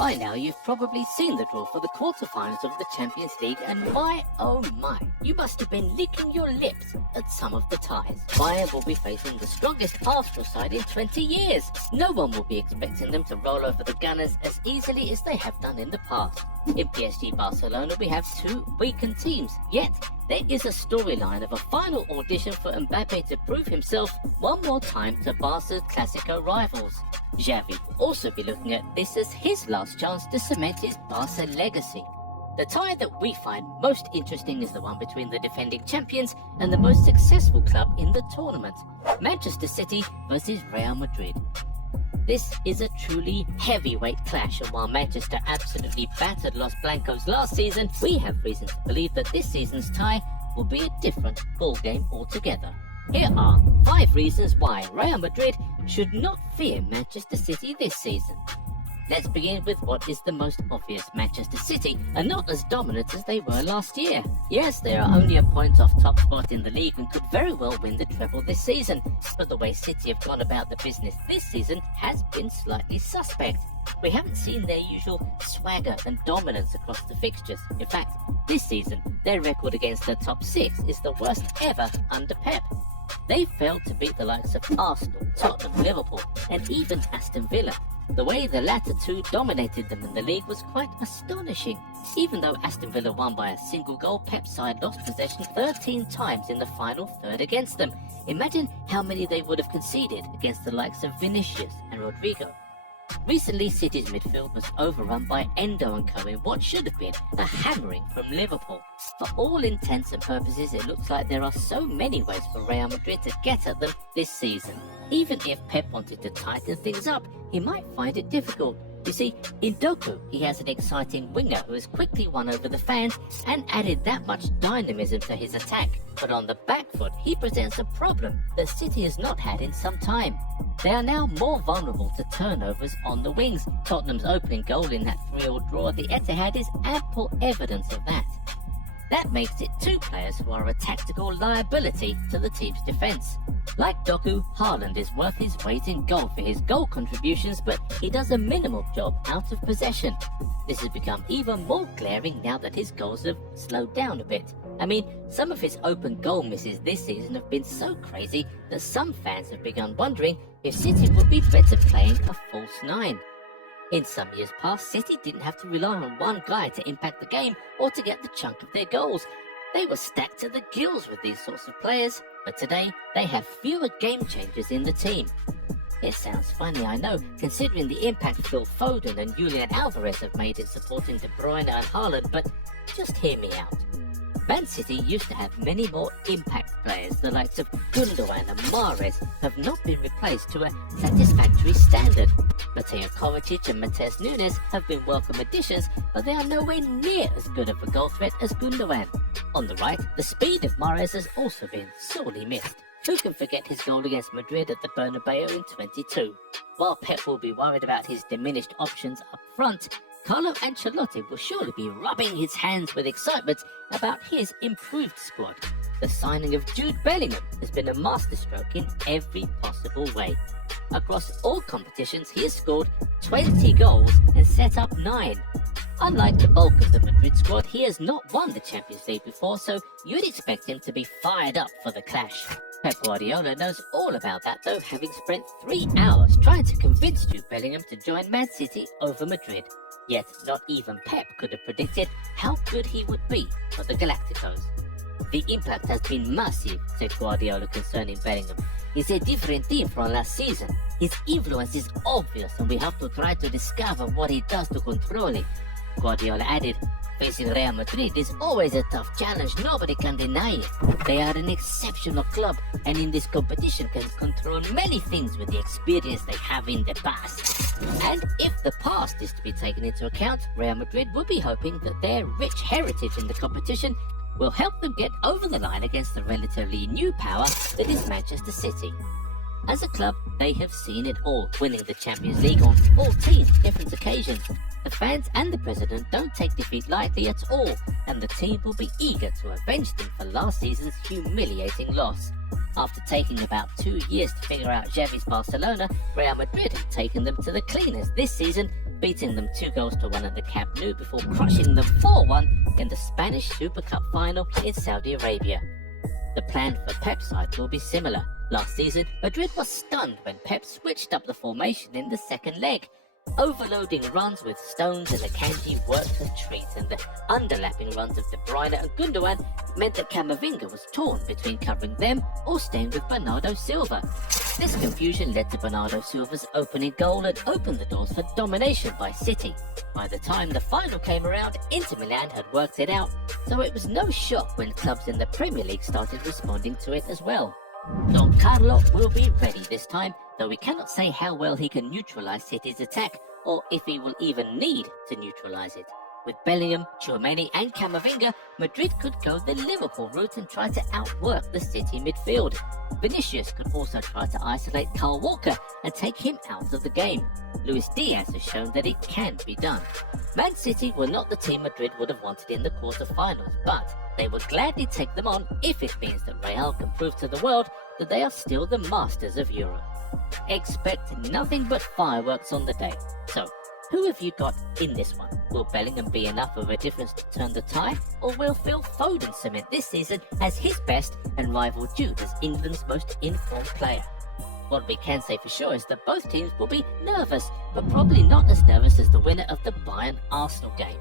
By now, you've probably seen the draw for the quarterfinals of the Champions League, and my oh my, you must have been licking your lips at some of the ties. Bayern will be facing the strongest Arsenal side in 20 years. No one will be expecting them to roll over the Gunners as easily as they have done in the past. In PSG Barcelona, we have two weakened teams, yet there is a storyline of a final audition for Mbappe to prove himself one more time to Barca's Clasico rivals. Xavi will also be looking at this as his last chance to cement his Barca legacy. The tie that we find most interesting is the one between the defending champions and the most successful club in the tournament, Manchester City versus Real Madrid. This is a truly heavyweight clash, and while Manchester absolutely battered Los Blancos last season, we have reason to believe that this season's tie will be a different ballgame altogether. Here are 5 reasons why Real Madrid should not fear Manchester City this season. Let's begin with what is the most obvious. Manchester City are not as dominant as they were last year. Yes, they are only a point off top spot in the league and could very well win the treble this season, but the way City have gone about the business this season has been slightly suspect. We haven't seen their usual swagger and dominance across the fixtures. In fact, this season, their record against the top 6 is the worst ever under Pep. They failed to beat the likes of Arsenal, Tottenham, Liverpool, and even Aston Villa. The way the latter two dominated them in the league was quite astonishing. Even though Aston Villa won by a single goal, Pep's side lost possession 13 times in the final third against them. Imagine how many they would have conceded against the likes of Vinicius and Rodrigo. Recently, City's midfield was overrun by Endo and co in what should have been a hammering from Liverpool. For all intents and purposes, it looks like there are so many ways for Real Madrid to get at them this season. Even if Pep wanted to tighten things up, he might find it difficult. You see, in Doku, he has an exciting winger who has quickly won over the fans and added that much dynamism to his attack. But on the back foot, he presents a problem that City has not had in some time. They are now more vulnerable to turnovers on the wings. Tottenham's opening goal in that 3-3 draw at the Etihad is ample evidence of that. That makes it 2 players who are a tactical liability to the team's defence. Like Doku, Haaland is worth his weight in gold for his goal contributions, but he does a minimal job out of possession. This has become even more glaring now that his goals have slowed down a bit. I mean, some of his open goal misses this season have been so crazy that some fans have begun wondering if City would be better playing a false 9. In some years past, City didn't have to rely on one guy to impact the game or to get the chunk of their goals. They were stacked to the gills with these sorts of players, but today they have fewer game changers in the team. It sounds funny, I know, considering the impact Phil Foden and Julian Alvarez have made in supporting De Bruyne and Haaland, but just hear me out. Man City used to have many more impact players. The likes of Gundogan and Mahrez have not been replaced to a satisfactory standard. Mateo Kovacic and Mateus Nunes have been welcome additions, but they are nowhere near as good of a goal threat as Gundogan. On the right, the speed of Mahrez has also been sorely missed. Who can forget his goal against Madrid at the Bernabeu in 22? While Pep will be worried about his diminished options up front, Carlo Ancelotti will surely be rubbing his hands with excitement about his improved squad. The signing of Jude Bellingham has been a masterstroke in every possible way. Across all competitions, he has scored 20 goals and set up 9. Unlike the bulk of the Madrid squad, he has not won the Champions League before, so you'd expect him to be fired up for the clash. Pep Guardiola knows all about that though, having spent 3 hours trying to convince Jude Bellingham to join Man City over Madrid. Yet not even Pep could have predicted how good he would be for the Galacticos. The impact has been massive, said Guardiola concerning Bellingham. He's a different team from last season. His influence is obvious and we have to try to discover what he does to control it. Guardiola added, facing Real Madrid is always a tough challenge, nobody can deny it. They are an exceptional club and in this competition can control many things with the experience they have in the past. And if the past is to be taken into account, Real Madrid will be hoping that their rich heritage in the competition will help them get over the line against the relatively new power that is Manchester City. As a club, they have seen it all, winning the Champions League on 14 different occasions. The fans and the president don't take defeat lightly at all, and the team will be eager to avenge them for last season's humiliating loss. After taking about 2 years to figure out Xavi's Barcelona, Real Madrid had taken them to the cleaners this season, beating them 2-1 at the Camp Nou before crushing them 4-1 in the Spanish Super Cup final in Saudi Arabia. The plan for Pep's side will be similar. Last season, Madrid was stunned when Pep switched up the formation in the second leg. Overloading runs with Stones and Akanji worked a treat, and the underlapping runs of De Bruyne and Gundogan meant that Camavinga was torn between covering them or staying with Bernardo Silva. This confusion led to Bernardo Silva's opening goal and opened the doors for domination by City. By the time the final came around, Inter Milan had worked it out, so it was no shock when clubs in the Premier League started responding to it as well. Don Carlo will be ready this time, though we cannot say how well he can neutralise City's attack, or if he will even need to neutralise it. With Bellingham, Tchouaméni and Camavinga, Madrid could go the Liverpool route and try to outwork the City midfield. Vinicius could also try to isolate Kyle Walker and take him out of the game. Luis Diaz has shown that it can be done. Man City were not the team Madrid would have wanted in the quarter-finals, but they would gladly take them on if it means that Real can prove to the world that they are still the masters of Europe. Expect nothing but fireworks on the day. So, who have you got in this one? Will Bellingham be enough of a difference to turn the tide, or will Phil Foden cement this season as his best and rival Jude as England's most informed player? What we can say for sure is that both teams will be nervous, but probably not as nervous as the winner of the Bayern-Arsenal game.